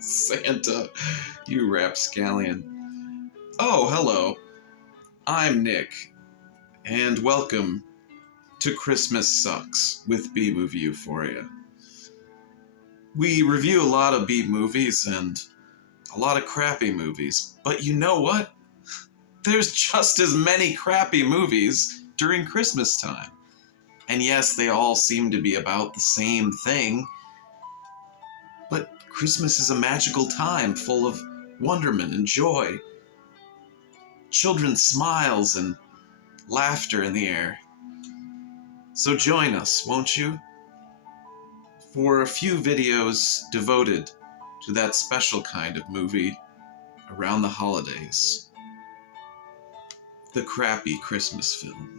Santa, you rapscallion. Oh, hello. I'm Nick, and welcome to X-Mas Sux with B-Movie Euphoria. We review a lot of B movies and a lot of crappy movies, but you know what? There's just as many crappy movies during Christmas time. And yes, they all seem to be about the same thing, but Christmas is a magical time full of wonderment and joy. Children's smiles and laughter in the air. So join us, won't you? For a few videos devoted to that special kind of movie around the holidays. The crappy Christmas film.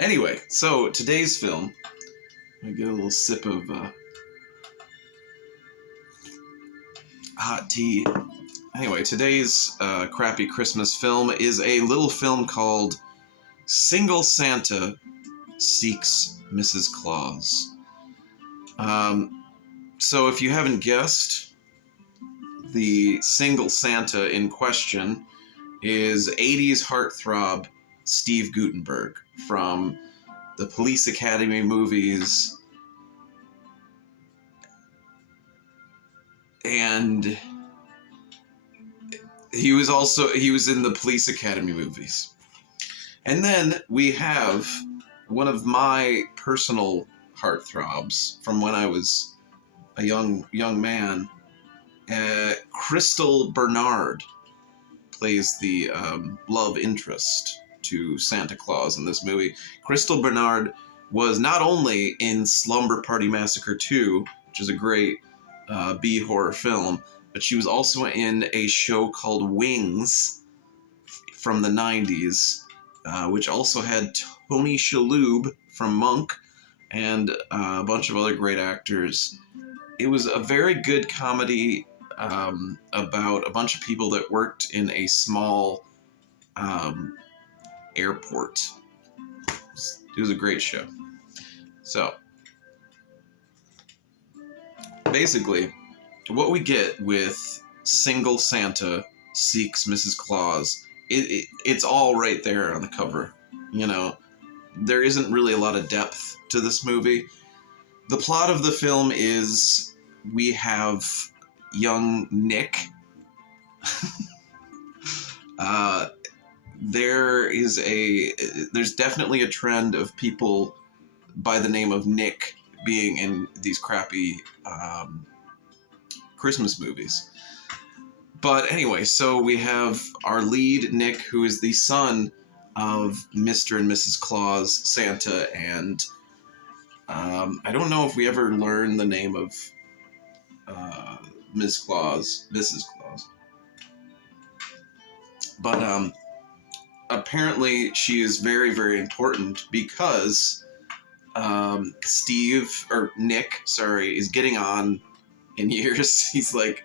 Anyway, so today's film, I get a little sip of hot tea. Anyway, today's crappy Christmas film is a little film called Single Santa Seeks Mrs. Claus. So if you haven't guessed, the Single Santa in question is 80s heartthrob Steve Guttenberg from the Police Academy movies and he was in the Police Academy movies. And then we have one of my personal heartthrobs from when I was a young man. Crystal Bernard plays the love interest to Santa Claus in this movie. Crystal Bernard was not only in Slumber Party Massacre 2, which is a great B-horror film, but she was also in a show called Wings from the 90s, which also had Tony Shalhoub from Monk and a bunch of other great actors. It was a very good comedy about a bunch of people that worked in a small airport. It was a great show. So, basically, what we get with Single Santa Seeks Mrs. Claus, it's all right there on the cover. You know, there isn't really a lot of depth to this movie. The plot of the film is we have young Nick. There's definitely a trend of people by the name of Nick being in these crappy Christmas movies. But anyway, so we have our lead, Nick, who is the son of Mr. and Mrs. Claus, Santa, and I don't know if we ever learn the name of Mrs. Claus. But apparently she is very, very important because Nick is getting on in years. He's like,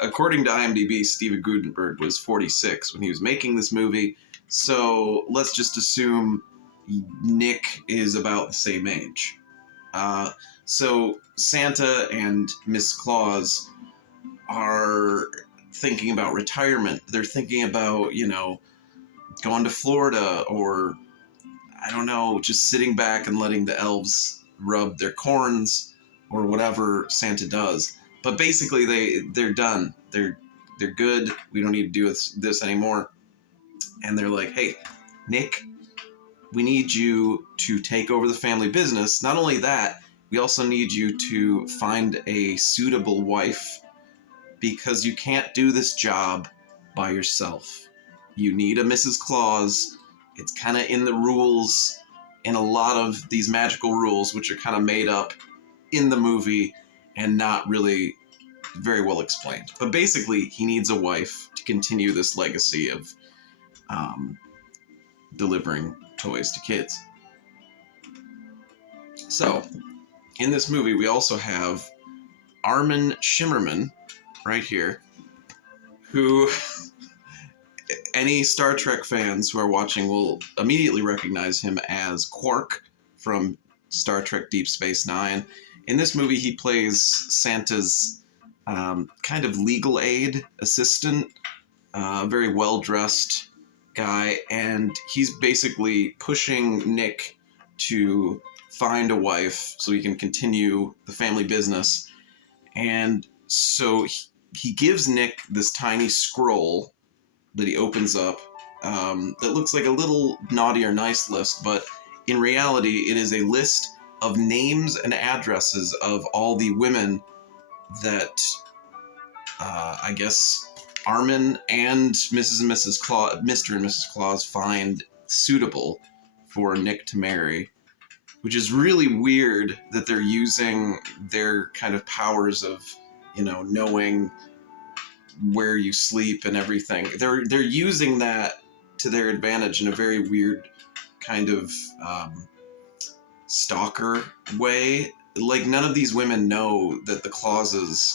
according to IMDb, Steve Guttenberg was 46 when he was making this movie. So let's just assume Nick is about the same age. So Santa and Miss Claus are thinking about retirement. They're thinking about, going to Florida or, I don't know, just sitting back and letting the elves rub their corns or whatever Santa does. But basically they're done. They're good. We don't need to do this anymore. And they're like, hey, Nick, we need you to take over the family business. Not only that, we also need you to find a suitable wife because you can't do this job by yourself. You need a Mrs. Claus. It's kind of in the rules, in a lot of these magical rules, which are kind of made up in the movie and not really very well explained. But basically, he needs a wife to continue this legacy of delivering toys to kids. So, in this movie, we also have Armin Shimmerman, right here, who any Star Trek fans who are watching will immediately recognize him as Quark from Star Trek Deep Space Nine. In this movie, he plays Santa's kind of legal aid assistant, very well-dressed guy, and he's basically pushing Nick to find a wife so he can continue the family business. And so he gives Nick this tiny scroll that he opens up that looks like a little naughty or nice list, but in reality, it is a list of names and addresses of all the women that I guess Armin and Mrs. and Mrs. Claus, Mr. and Mrs. Claus find suitable for Nick to marry, which is really weird that they're using their kind of powers of, you know, knowing where you sleep and everything. They're using that to their advantage in a very weird kind of stalker way. Like, none of these women know that the Clauses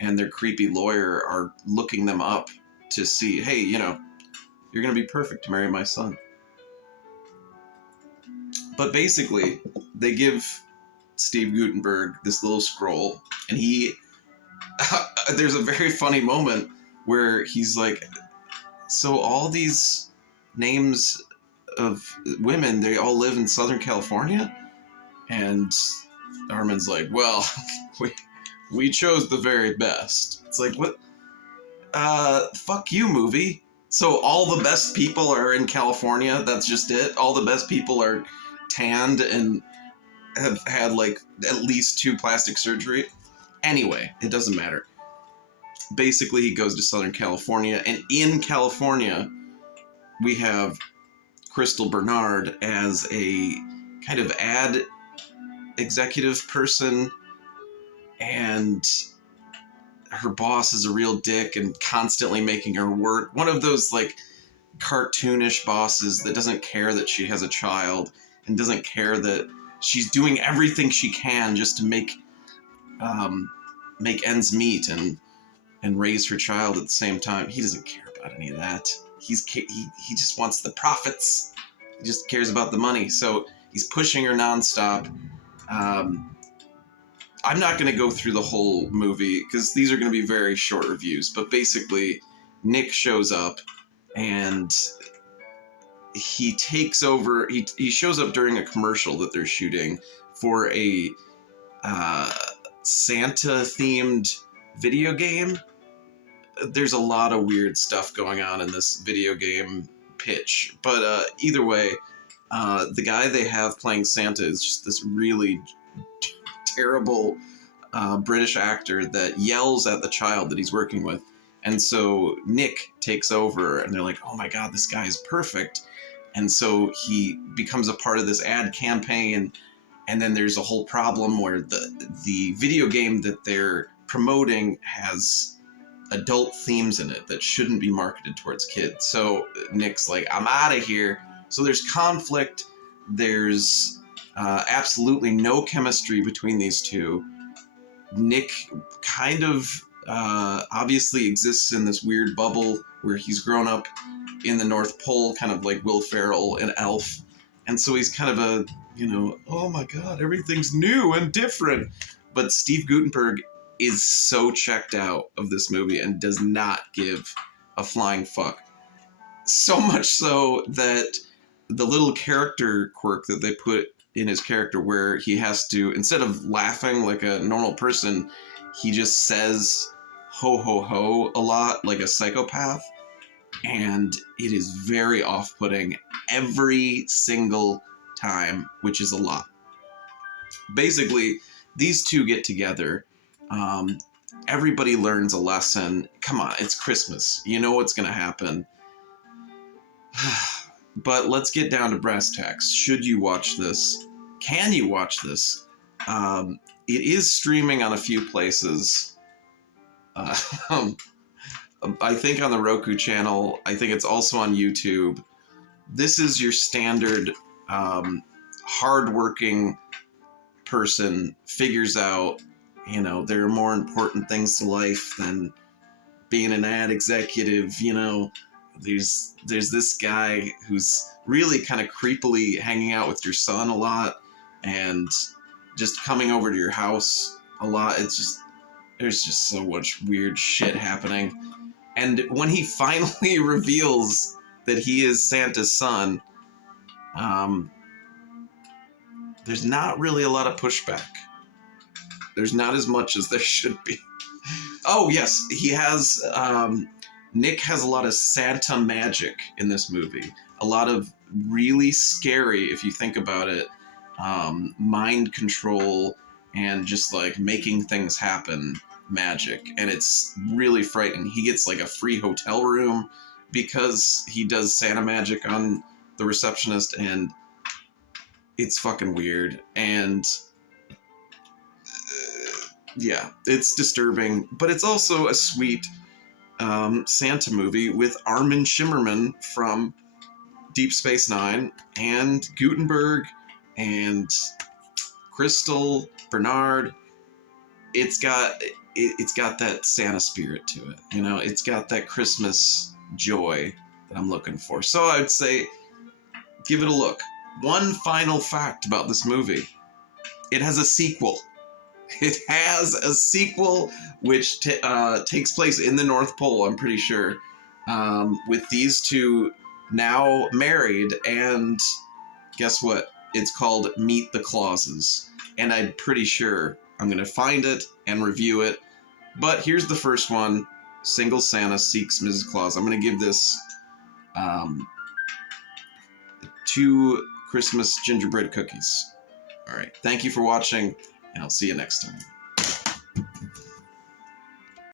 and their creepy lawyer are looking them up to see, hey, you know, you're going to be perfect to marry my son. But basically, they give Steve Guttenberg this little scroll, and there's a very funny moment where he's like, so all these names of women, they all live in Southern California? And Armin's like, well, we chose the very best. It's like, what? Fuck you, movie. So all the best people are in California? That's just it? All the best people are tanned and have had, like, at least 2 plastic surgery? Anyway, it doesn't matter. Basically, he goes to Southern California, and in California, we have Crystal Bernard as a kind of ad executive person, and her boss is a real dick and constantly making her work. One of those, like, cartoonish bosses that doesn't care that she has a child and doesn't care that she's doing everything she can just to make ends meet and raise her child at the same time. He doesn't care about any of that. He just wants the profits. He just cares about the money. So he's pushing her nonstop. I'm not going to go through the whole movie because these are going to be very short reviews. But basically, Nick shows up and he takes over. He shows up during a commercial that they're shooting for a Santa-themed video game. There's a lot of weird stuff going on in this video game pitch, but either way, the guy they have playing Santa is just this really terrible British actor that yells at the child that he's working with. And so Nick takes over, and they're like, oh my god, this guy is perfect. And so he becomes a part of this ad campaign, and then there's a whole problem where the video game that they're promoting has adult themes in it that shouldn't be marketed towards kids. So Nick's like, I'm out of here. So there's conflict. There's absolutely no chemistry between these two. Nick kind of obviously exists in this weird bubble where he's grown up in the North Pole, kind of like Will Ferrell, an elf. And so he's kind of a, you know, oh my god, everything's new and different. But Steve Guttenberg is so checked out of this movie and does not give a flying fuck. So much so that the little character quirk that they put in his character where he has to, instead of laughing like a normal person, he just says ho ho ho a lot like a psychopath. And it is very off-putting every single time, which is a lot. Basically, these two get together. Everybody learns a lesson. Come on, it's Christmas. You know what's going to happen. But let's get down to brass tacks. Should you watch this? Can you watch this? It is streaming on a few places. I think on the Roku channel. I think it's also on YouTube. This is your standard hardworking person figures out, you know, there are more important things to life than being an ad executive. You know, there's this guy who's really kind of creepily hanging out with your son a lot and just coming over to your house a lot. It's just, there's just so much weird shit happening. And when he finally reveals that he is Santa's son, there's not really a lot of pushback. There's not as much as there should be. Oh, yes, he has, Nick has a lot of Santa magic in this movie. A lot of really scary, if you think about it, mind control and just like making things happen magic. And it's really frightening. He gets like a free hotel room because he does Santa magic on the receptionist, and it's fucking weird. And yeah, it's disturbing, but it's also a sweet Santa movie with Armin Shimmerman from Deep Space Nine and Gutenberg and Crystal, Bernard. It's got that Santa spirit to it, you know. It's got that Christmas joy that I'm looking for. So I'd say give it a look. One final fact about this movie: it has a sequel. It has a sequel which takes place in the North Pole, I'm pretty sure, with these two now married, and guess what? It's called Meet the Clauses, and I'm pretty sure I'm going to find it and review it. But here's the first one, Single Santa Seeks Mrs. Claus. I'm going to give this 2 Christmas gingerbread cookies. All right, thank you for watching, and I'll see you next time.